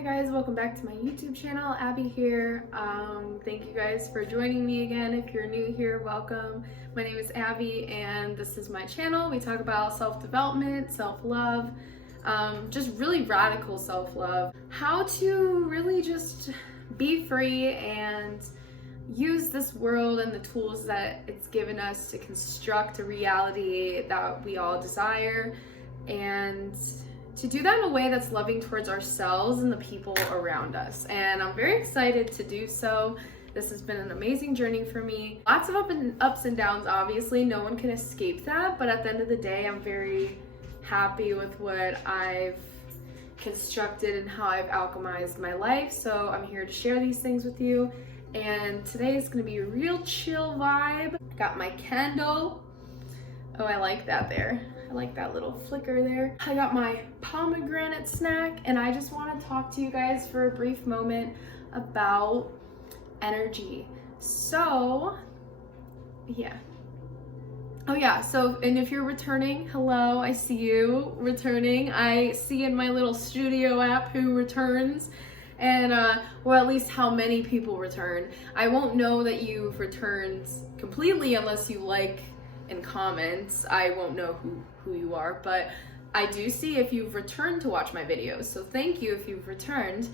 Hi guys, welcome back to my YouTube channel. Abby here. Thank you guys for joining me again. If you're new here, welcome. My name is Abby and this is my channel. We talk about self-development, self-love, just really radical self-love. How to really just be free and use this world and the tools that it's given us to construct a reality that we all desire, and to do that in a way that's loving towards ourselves and the people around us. And I'm very excited to do so. This has been an amazing journey for me. Lots of ups and downs, obviously. No one can escape that. But at the end of the day, I'm very happy with what I've constructed and how I've alchemized my life. So I'm here to share these things with you. And today is going to be a real chill vibe. Got my candle. Oh, I like that there. I like that little flicker there. I got my pomegranate snack, and I just want to talk to you guys for a brief moment about energy. So, yeah. Oh yeah, and if you're returning, hello, I see you returning. I see in my little studio app who returns, and or at least how many people return. I won't know that you've returned completely unless you like and comments. I won't know who you are, but I do see if you've returned to watch my videos, so thank you if you've returned.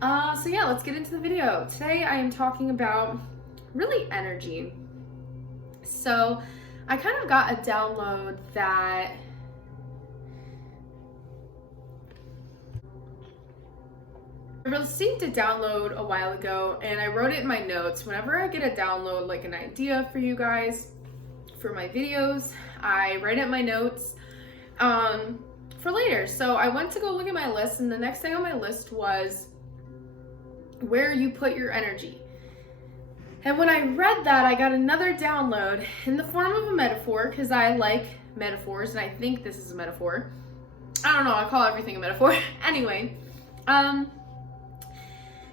So yeah, let's get into the video. Today I am talking about really energy. So I kind of got a download that I received a download a while ago, and I wrote it in my notes. Whenever I get a download, like an idea for you guys, for my videos, I write it in my notes for later. So I went to go look at my list, and the next thing on my list was where you put your energy. And when I read that, I got another download in the form of a metaphor, because I like metaphors, and I think this is a metaphor. I don't know, I call everything a metaphor. Anyway,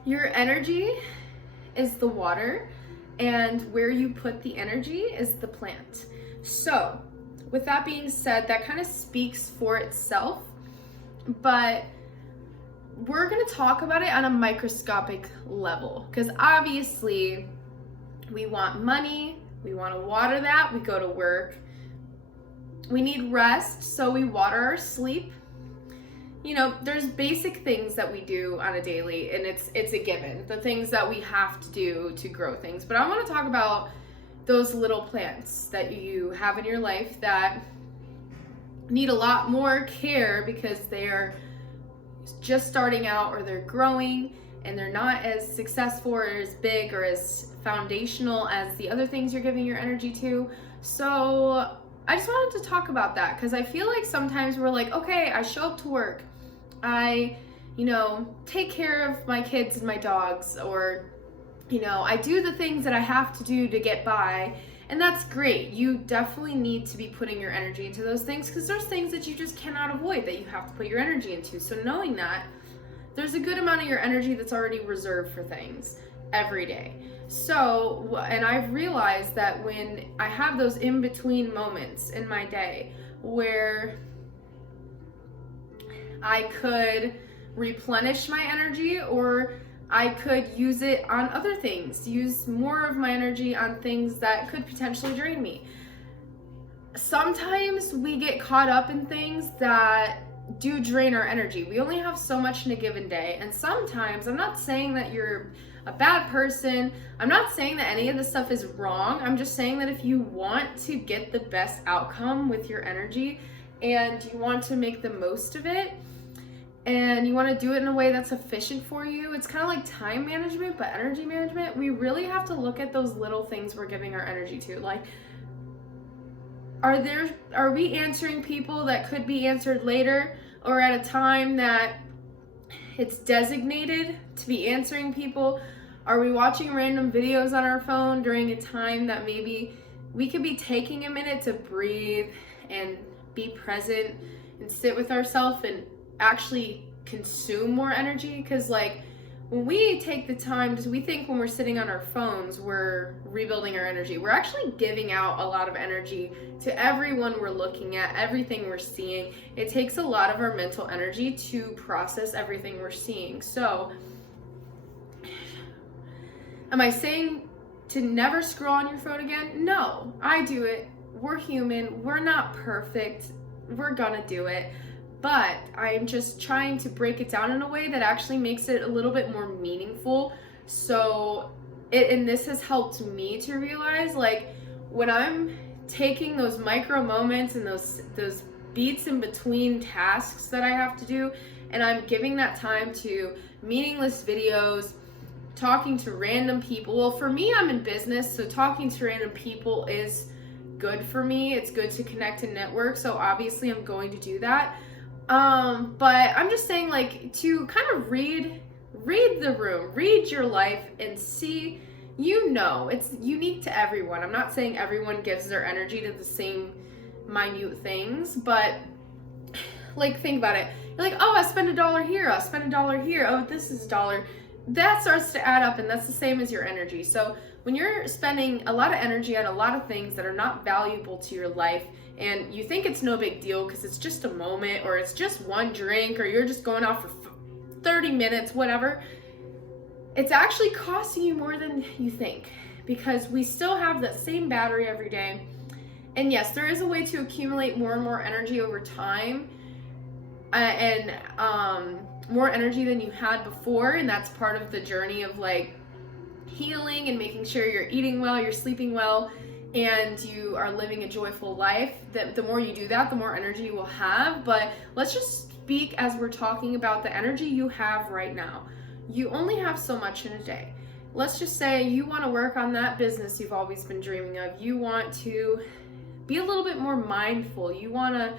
your energy is the water, and where you put the energy is the plant. So with that being said, that kind of speaks for itself, but we're going to talk about it on a microscopic level, because obviously we want money, we want to water that, we go to work, we need rest, so we water our sleep. You know, there's basic things that we do on a daily, and it's a given, the things that we have to do to grow things. But I want to talk about those little plants that you have in your life that need a lot more care because they're just starting out, or they're growing and they're not as successful or as big or as foundational as the other things you're giving your energy to. So I just wanted to talk about that, because I feel like sometimes we're like, okay, I show up to work, I, take care of my kids and my dogs, or, I do the things that I have to do to get by, and that's great. You definitely need to be putting your energy into those things, because there's things that you just cannot avoid that you have to put your energy into. So knowing that, there's a good amount of your energy that's already reserved for things every day. So, and I've realized that when I have those in-between moments in my day where I could replenish my energy, or I could use it on other things, use more of my energy on things that could potentially drain me. Sometimes we get caught up in things that do drain our energy. We only have so much in a given day, and sometimes, I'm not saying that you're a bad person, I'm not saying that any of this stuff is wrong, I'm just saying that if you want to get the best outcome with your energy, and you want to make the most of it, and you want to do it in a way that's efficient for you, it's kind of like time management, but energy management. We really have to look at those little things we're giving our energy to. Like, are we answering people that could be answered later, or at a time that it's designated to be answering people? Are we watching random videos on our phone during a time that maybe we could be taking a minute to breathe and be present and sit with ourselves and actually consume more energy? Because, like, when we take the time, we think when we're sitting on our phones, we're rebuilding our energy. We're actually giving out a lot of energy to everyone we're looking at, everything we're seeing. It takes a lot of our mental energy to process everything we're seeing. So, am I saying to never scroll on your phone again? No, I do it. We're human. We're not perfect. We're gonna do it. But I'm just trying to break it down in a way that actually makes it a little bit more meaningful. So, and this has helped me to realize, like, when I'm taking those micro moments and those beats in between tasks that I have to do, and I'm giving that time to meaningless videos, talking to random people. Well, for me, I'm in business, so talking to random people is good for me. It's good to connect and network, so obviously I'm going to do that. But I'm just saying, like, to kind of read the room, read your life, and see, it's unique to everyone. I'm not saying everyone gives their energy to the same minute things, but, like, think about it. You're like, oh, I spend $1 here, I spend $1 here, oh, this is $1. That starts to add up, and that's the same as your energy. So when you're spending a lot of energy on a lot of things that are not valuable to your life, and you think it's no big deal because it's just a moment, or it's just one drink, or you're just going out for 30 minutes, whatever, it's actually costing you more than you think, because we still have that same battery every day. And yes, there is a way to accumulate more and more energy over time, and more energy than you had before, and that's part of the journey of, like, healing and making sure you're eating well, you're sleeping well, and you are living a joyful life. The more you do that, the more energy you will have. But let's just speak as we're talking about the energy you have right now. You only have so much in a day. Let's just say you want to work on that business you've always been dreaming of. You want to be a little bit more mindful. You want to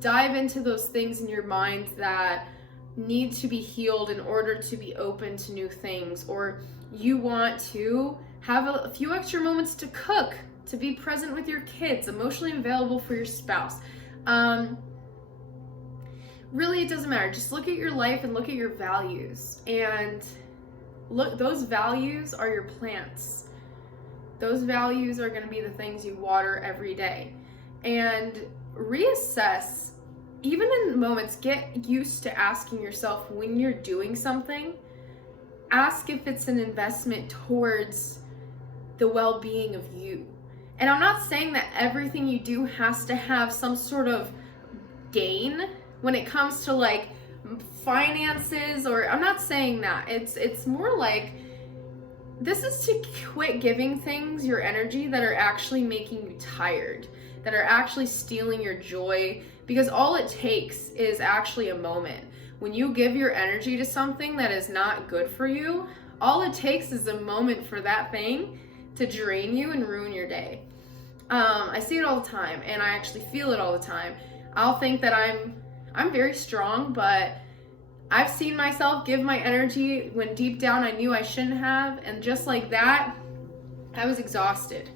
dive into those things in your mind that need to be healed in order to be open to new things. Or you want to have a few extra moments to cook, to be present with your kids, emotionally available for your spouse. Really, it doesn't matter. Just look at your life and look at your values. And look, those values are your plants. Those values are going to be the things you water every day. And reassess, even in moments, get used to asking yourself when you're doing something, ask if it's an investment towards the well-being of you. And I'm not saying that everything you do has to have some sort of gain when it comes to, like, finances, or I'm not saying that. It's more like, this is to quit giving things your energy that are actually making you tired, that are actually stealing your joy, because all it takes is actually a moment. When you give your energy to something that is not good for you, all it takes is a moment for that thing to drain you and ruin your day. I see it all the time, and I actually feel it all the time. I'll think that I'm very strong, but I've seen myself give my energy when deep down I knew I shouldn't have, and just like that, I was exhausted.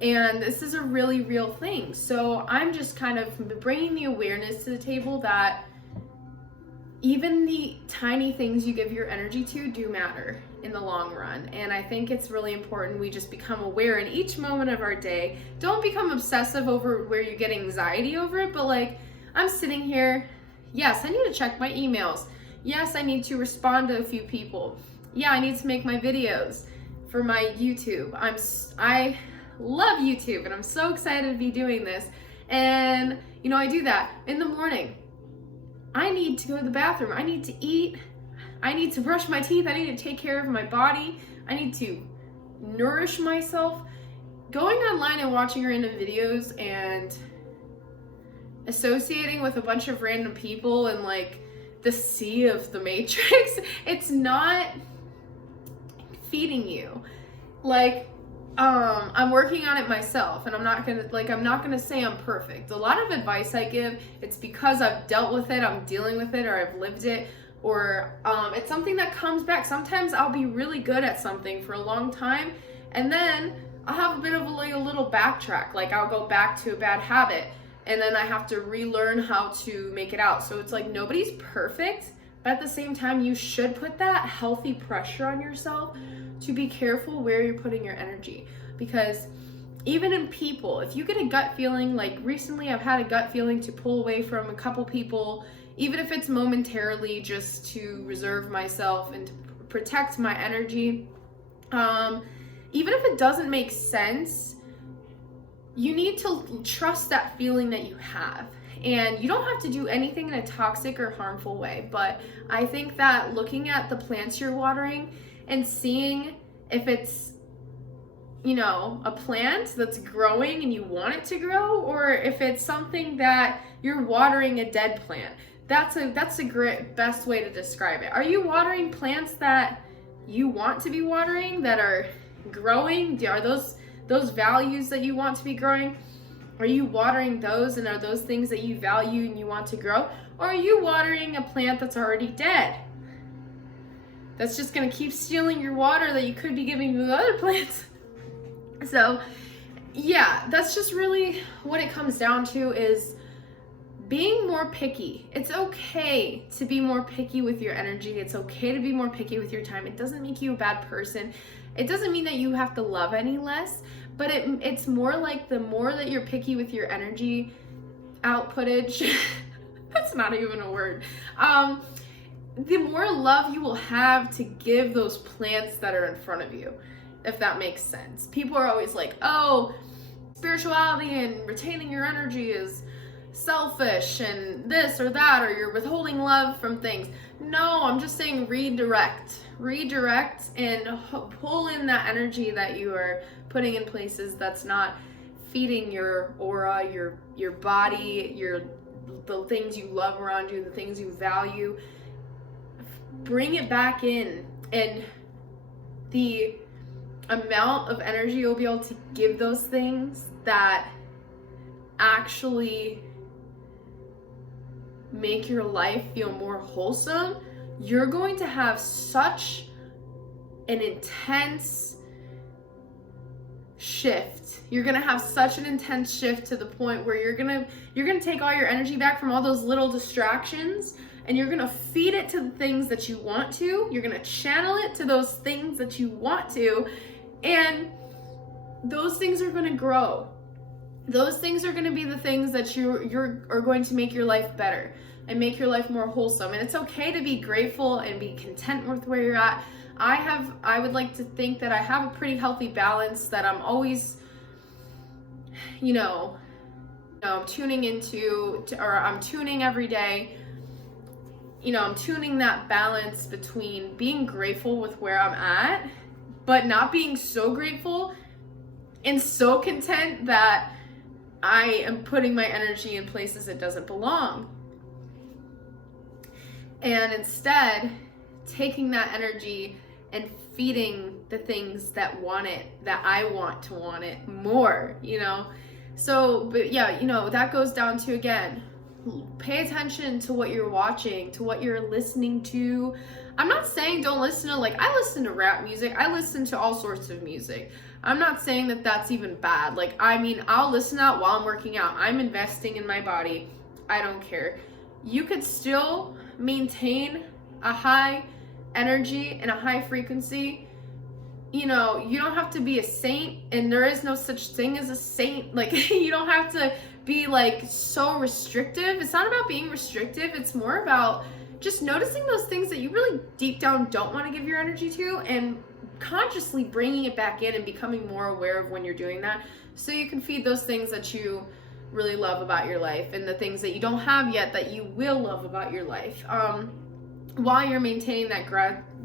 And this is a really real thing. So I'm just kind of bringing the awareness to the table that even the tiny things you give your energy to do matter in the long run. And I think it's really important we just become aware in each moment of our day. Don't become obsessive over where you get anxiety over it, but, like, I'm sitting here, yes, I need to check my emails. Yes, I need to respond to a few people. Yeah, I need to make my videos for my YouTube. I love YouTube, and I'm so excited to be doing this. And, I do that in the morning. I need to go to the bathroom. I need to eat. I need to brush my teeth. I need to take care of my body. I need to nourish myself. Going online and watching random videos and associating with a bunch of random people and, like, the sea of the Matrix, it's not feeding you. Like, I'm working on it myself, and I'm not gonna say I'm perfect. A lot of advice I give, it's because I've dealt with it, I'm dealing with it, or I've lived it, or it's something that comes back. Sometimes I'll be really good at something for a long time, and then I'll have a bit of a little backtrack. Like, I'll go back to a bad habit, and then I have to relearn how to make it out. So it's like, nobody's perfect, But at the same time, you should put that healthy pressure on yourself to be careful where you're putting your energy. Because even in people, if you get a gut feeling, like recently I've had a gut feeling to pull away from a couple people, even if it's momentarily, just to reserve myself and to protect my energy. Even if it doesn't make sense, you need to trust that feeling that you have. And you don't have to do anything in a toxic or harmful way. But I think that looking at the plants you're watering and seeing if it's, you know, a plant that's growing and you want it to grow, or if it's something that you're watering a dead plant. That's a great best way to describe it. Are you watering plants that you want to be watering, that are growing? Are those values that you want to be growing? Are you watering those, and are those things that you value and you want to grow? Or are you watering a plant that's already dead? That's just gonna keep stealing your water that you could be giving to the other plants. So yeah, that's just really what it comes down to, is being more picky. It's okay to be more picky with your energy. It's okay to be more picky with your time. It doesn't make you a bad person. It doesn't mean that you have to love any less, but it's more like the more that you're picky with your energy outputage, that's not even a word, the more love you will have to give those plants that are in front of you, if that makes sense. People are always like, oh, spirituality and retaining your energy is selfish and this or that, or you're withholding love from things. No, I'm just saying redirect and pull in that energy that you are putting in places that's not feeding your aura, your body, the things you love around you, the things you value. Bring it back in, and the amount of energy you'll be able to give those things that actually make your life feel more wholesome, you're going to have such an intense shift. You're gonna have such an intense shift to the point where you're gonna take all your energy back from all those little distractions, and you're gonna feed it to the things that you want to. You're gonna channel it to those things that you want to, and those things are gonna grow. Those things are gonna be the things that are going to make your life better and make your life more wholesome. And it's okay to be grateful and be content with where you're at. I would like to think that I have a pretty healthy balance, that I'm always, tuning into, or I'm tuning every day. I'm tuning that balance between being grateful with where I'm at, but not being so grateful and so content that I am putting my energy in places it doesn't belong. And instead, taking that energy and feeding the things that want it, that I want to want it more, So, but yeah, that goes down to, again, pay attention to what you're watching, to what you're listening to. I'm not saying don't listen to, I listen to rap music. I listen to all sorts of music. I'm not saying that that's even bad. I'll listen to that while I'm working out. I'm investing in my body. I don't care. You could still maintain a high energy and a high frequency. You don't have to be a saint, and there is no such thing as a saint. You don't have to be so restrictive. It's not about being restrictive. It's more about just noticing those things that you really deep down don't want to give your energy to, and consciously bringing it back in and becoming more aware of when you're doing that, so you can feed those things that you really love about your life, and the things that you don't have yet that you will love about your life, while you're maintaining that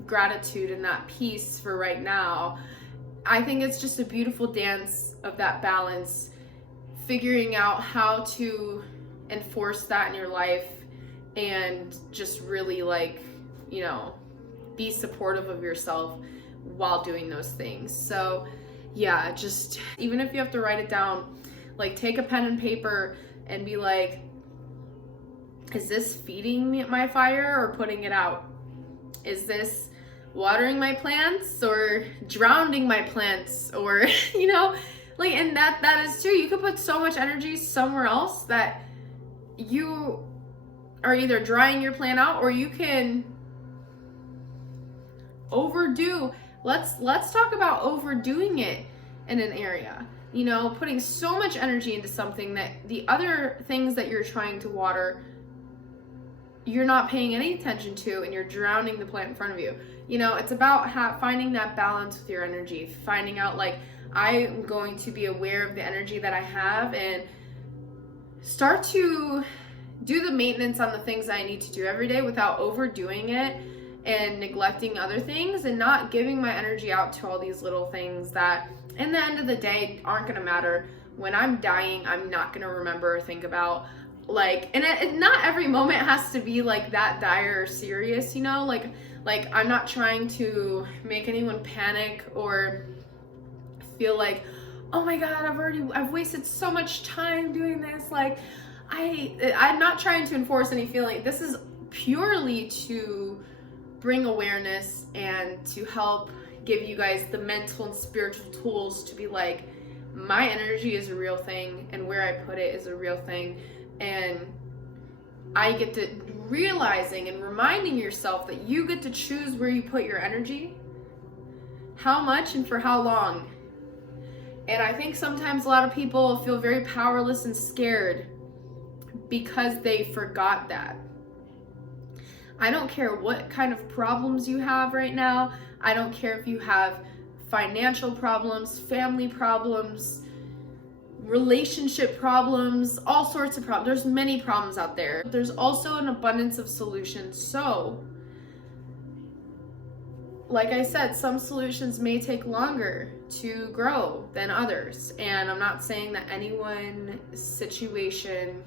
gratitude and that peace for right now. I think it's just a beautiful dance of that balance, figuring out how to enforce that in your life, and just really be supportive of yourself while doing those things. So yeah, just even if you have to write it down, take a pen and paper and be like, is this feeding me my fire or putting it out? Is this watering my plants or drowning my plants? Or and that is true. You could put so much energy somewhere else that you are either drying your plant out, or you can overdo. Let's talk about overdoing it in an area. You know, putting so much energy into something that the other things that you're trying to water, you're not paying any attention to, and you're drowning the plant in front of you. You know, it's about finding that balance with your energy, finding out, like, I'm going to be aware of the energy that I have and start to do the maintenance on the things that I need to do every day without overdoing it and neglecting other things, and not giving my energy out to all these little things that in the end of the day aren't going to matter. When I'm dying, I'm not going to remember or think about, like, and not every moment has to be like that dire or serious, you know, like I'm not trying to make anyone panic or feel like, oh my God, I've wasted so much time doing this. Like, I'm not trying to enforce any feeling. This is purely to bring awareness and to help give you guys the mental and spiritual tools to be like, my energy is a real thing, and where I put it is a real thing. And I get to realizing and reminding yourself that you get to choose where you put your energy, how much and for how long. And I think sometimes a lot of people feel very powerless and scared because they forgot that. I don't care what kind of problems you have right now. I don't care if you have financial problems, family problems, relationship problems, all sorts of problems. There's many problems out there. There's also an abundance of solutions. So, like I said, some solutions may take longer to grow than others. And I'm not saying that anyone's situation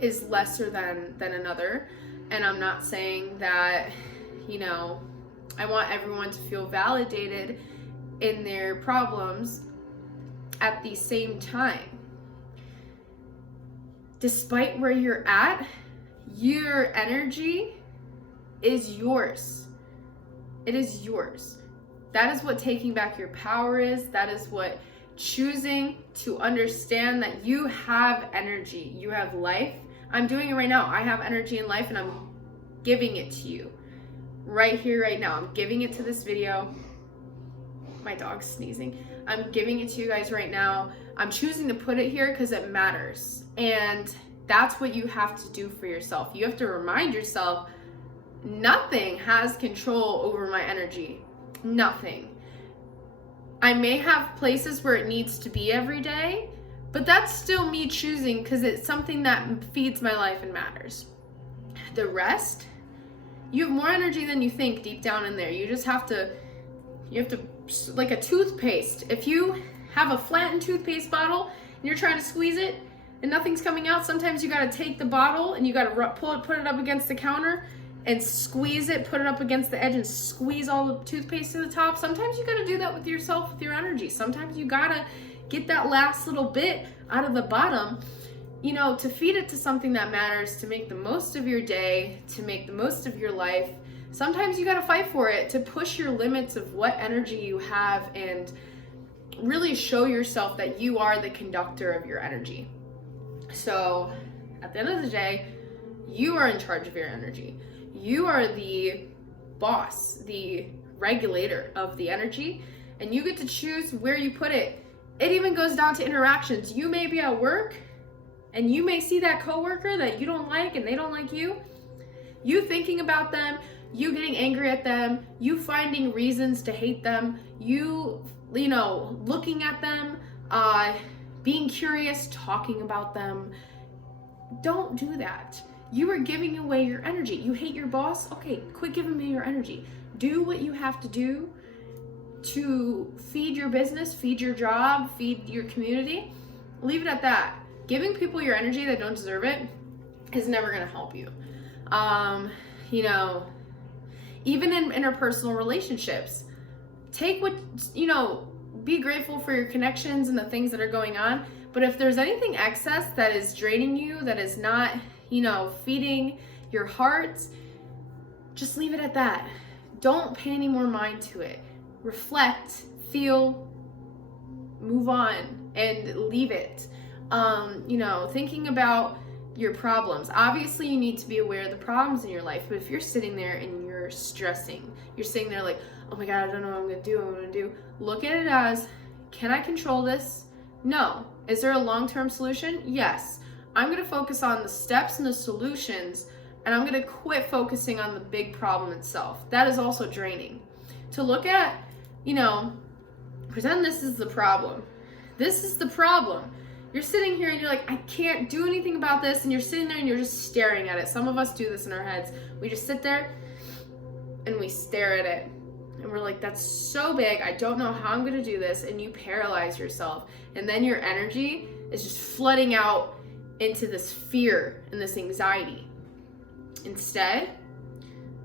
is lesser than another. And I'm not saying that, you know, I want everyone to feel validated in their problems at the same time. Despite where you're at, your energy is yours. It is yours. That is what taking back your power is. That is what choosing to understand that you have energy. You have life. I'm doing it right now. I have energy in life, and I'm giving it to you right here, right now. I'm giving it to this video. My dog's sneezing. I'm giving it to you guys right now. I'm choosing to put it here because it matters. And that's what you have to do for yourself. You have to remind yourself, nothing has control over my energy. Nothing. I may have places where it needs to be every day, but that's still me choosing because it's something that feeds my life and matters. The rest, you have more energy than you think deep down in there. You just have to, like a toothpaste. If you have a flattened toothpaste bottle and you're trying to squeeze it and nothing's coming out, sometimes you got to take the bottle and you got to put it up against the counter and squeeze it, put it up against the edge and squeeze all the toothpaste to the top. Sometimes you got to do that with yourself, with your energy. Sometimes you got to get that last little bit out of the bottom, you know, to feed it to something that matters, to make the most of your day, to make the most of your life. Sometimes you got to fight for it, to push your limits of what energy you have and really show yourself that you are the conductor of your energy. So at the end of the day, you are in charge of your energy. You are the boss, the regulator of the energy, and you get to choose where you put it. It even goes down to interactions. You may be at work and you may see that coworker that you don't like and they don't like you. You thinking about them, you getting angry at them, you finding reasons to hate them, you know, looking at them, being curious, talking about them. Don't do that. You are giving away your energy. You hate your boss? Okay, quit giving me your energy. Do what you have to do to feed your business, feed your job, feed your community. Leave it at that. Giving people your energy that don't deserve it is never going to help you. You know, even in interpersonal relationships, take what, you know, be grateful for your connections and the things that are going on. But if there's anything excess that is draining you, that is not, you know, feeding your heart, just leave it at that. Don't pay any more mind to it. Reflect, feel, move on, and leave it. You know, thinking about your problems. Obviously, you need to be aware of the problems in your life, but if you're sitting there and you're stressing, you're sitting there like, oh my God, I don't know what I'm gonna do. Look at it as, can I control this? No. Is there a long-term solution? Yes. I'm gonna focus on the steps and the solutions, and I'm gonna quit focusing on the big problem itself. That is also draining. To look at, pretend this is the problem. This is the problem. You're sitting here and you're like, I can't do anything about this, and you're sitting there and you're just staring at it. Some of us do this in our heads. We just sit there and we stare at it. And we're like, that's so big, I don't know how I'm gonna do this, and you paralyze yourself. And then your energy is just flooding out into this fear and this anxiety. Instead,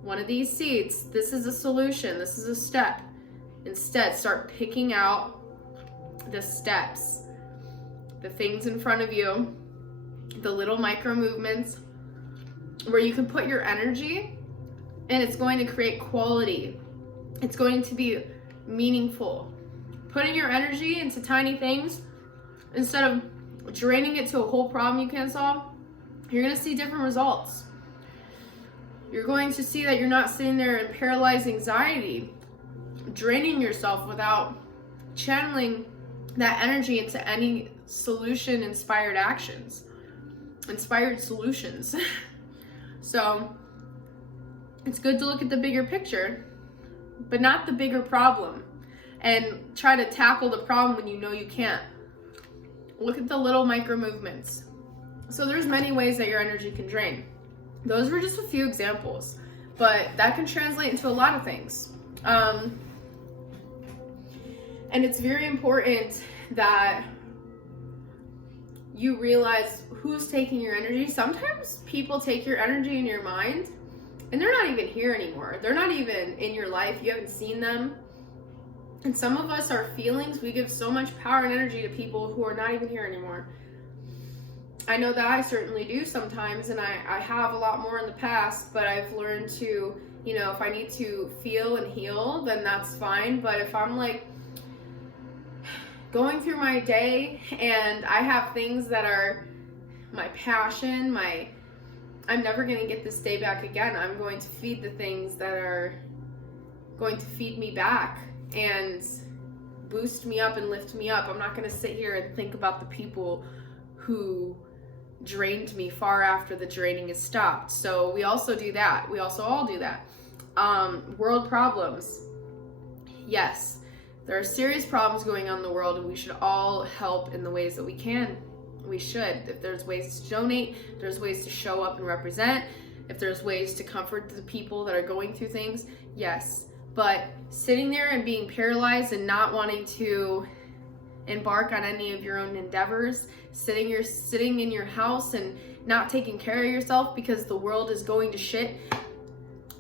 one of these seeds, this is a solution, this is a step. Instead, start picking out the steps, the things in front of you, the little micro movements where you can put your energy, and it's going to create quality. It's going to be meaningful. Putting your energy into tiny things instead of draining it to a whole problem you can't solve, you're going to see different results. You're going to see that you're not sitting there in paralyzed anxiety, draining yourself without channeling that energy into any solution-inspired actions, inspired solutions. So it's good to look at the bigger picture, but not the bigger problem, and try to tackle the problem when you know you can't. Look at the little micro movements. So there's many ways that your energy can drain. Those were just a few examples, but that can translate into a lot of things. And it's very important that you realize who's taking your energy. Sometimes people take your energy in your mind and they're not even here anymore. They're not even in your life. You haven't seen them. And some of us, our feelings, we give so much power and energy to people who are not even here anymore. I know that I certainly do sometimes, and I have a lot more in the past, but I've learned to, if I need to feel and heal, then that's fine. But if I'm like going through my day and I have things that are my passion, I'm never going to get this day back again. I'm going to feed the things that are going to feed me back and boost me up and lift me up. I'm not going to sit here and think about the people who drained me far after the draining has stopped. So we also do that. We also all do that. World problems. Yes, there are serious problems going on in the world, and we should all help in the ways that we can. We should. If there's ways to donate, if there's ways to show up and represent, if there's ways to comfort the people that are going through things, yes. But sitting there and being paralyzed and not wanting to embark on any of your own endeavors, sitting in your house and not taking care of yourself because the world is going to shit,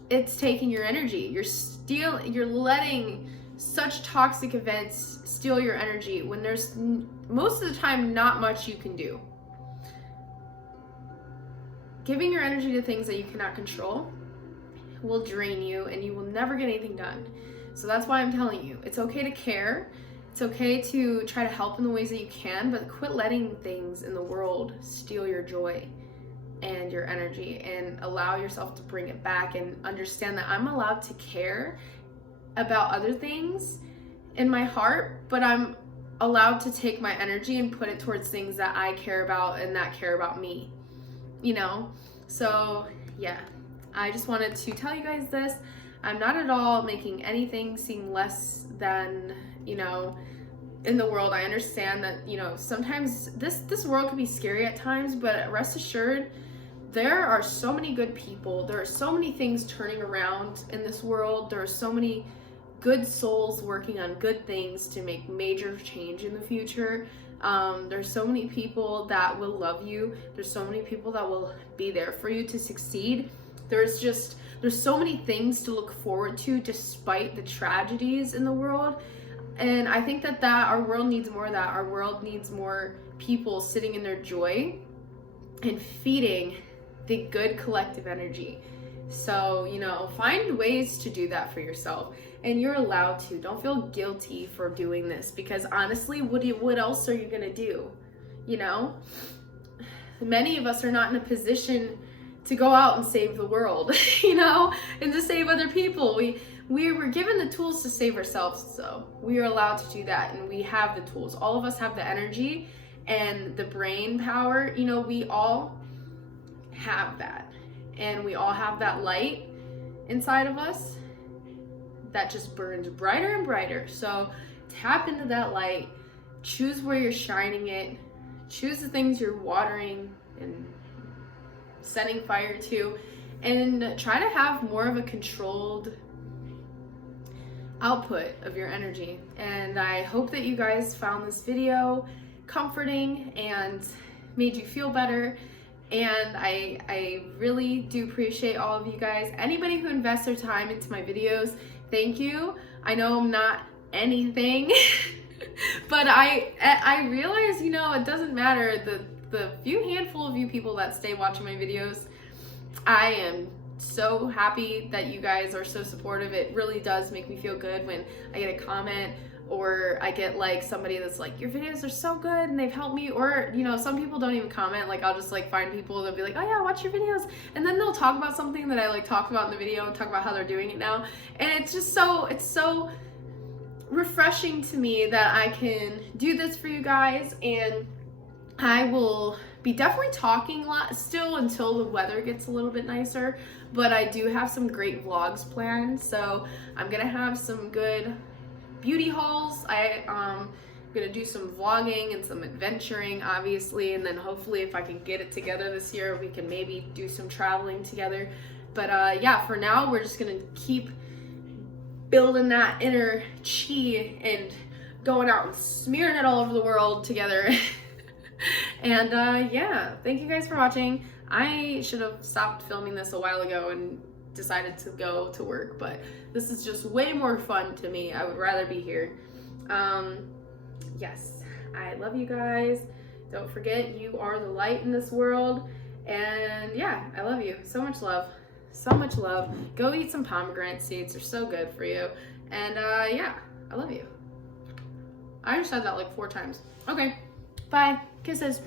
it's taking your energy. You're letting such toxic events steal your energy when there's most of the time not much you can do. Giving your energy to things that you cannot control will drain you, and you will never get anything done. So that's why I'm telling you, it's okay to care. It's okay to try to help in the ways that you can, but quit letting things in the world steal your joy and your energy, and allow yourself to bring it back and understand that I'm allowed to care about other things in my heart, but I'm allowed to take my energy and put it towards things that I care about and that care about me, So yeah, I just wanted to tell you guys this. I'm not at all making anything seem less than, in the world. I understand that, sometimes this world can be scary at times, but rest assured, there are so many good people. There are so many things turning around in this world. There are so many good souls working on good things to make major change in the future. There's so many people that will love you. There's so many people that will be there for you to succeed. There's so many things to look forward to despite the tragedies in the world. And I think that our world needs more of that. Our world needs more people sitting in their joy and feeding the good collective energy. So, find ways to do that for yourself. And you're allowed to. Don't feel guilty for doing this, because honestly, what else are you going to do? many of us are not in a position to go out and save the world, you know, and to save other people. We were given the tools to save ourselves, so we are allowed to do that, and we have the tools. All of us have the energy and the brain power. You know, we all have that, and we all have that light inside of us that just burns brighter and brighter. So tap into that light, choose where you're shining it, choose the things you're watering and setting fire to, and try to have more of a controlled output of your energy. And I hope that you guys found this video comforting and made you feel better. And I really do appreciate all of you guys. Anybody who invests their time into my videos, thank you. I know I'm not anything, but I realize, you know, it doesn't matter. The few handful of you people that stay watching my videos, I am so happy that you guys are so supportive. It really does make me feel good when I get a comment, or I get like somebody that's like, your videos are so good and they've helped me. Or, you know, some people don't even comment. Like, I'll just like find people that'll be like, oh yeah, watch your videos, and then they'll talk about something that I like talked about in the video and talk about how they're doing it now. And it's just so refreshing to me that I can do this for you guys. And I will be definitely talking a lot still until the weather gets a little bit nicer, but I do have some great vlogs planned. So I'm gonna have some good beauty hauls. I'm gonna do some vlogging and some adventuring, obviously, and then hopefully if I can get it together this year, we can maybe do some traveling together. But yeah, for now, we're just gonna keep building that inner chi and going out and smearing it all over the world together. And yeah, thank you guys for watching. I should have stopped filming this a while ago and decided to go to work, but this is just way more fun to me. I would rather be here. Yes, I love you guys. Don't forget, you are the light in this world. And yeah, I love you. So much love. So much love. Go eat some pomegranate seeds. They're so good for you. And yeah, I love you. I just said that like 4 times. Okay, bye. Kisses.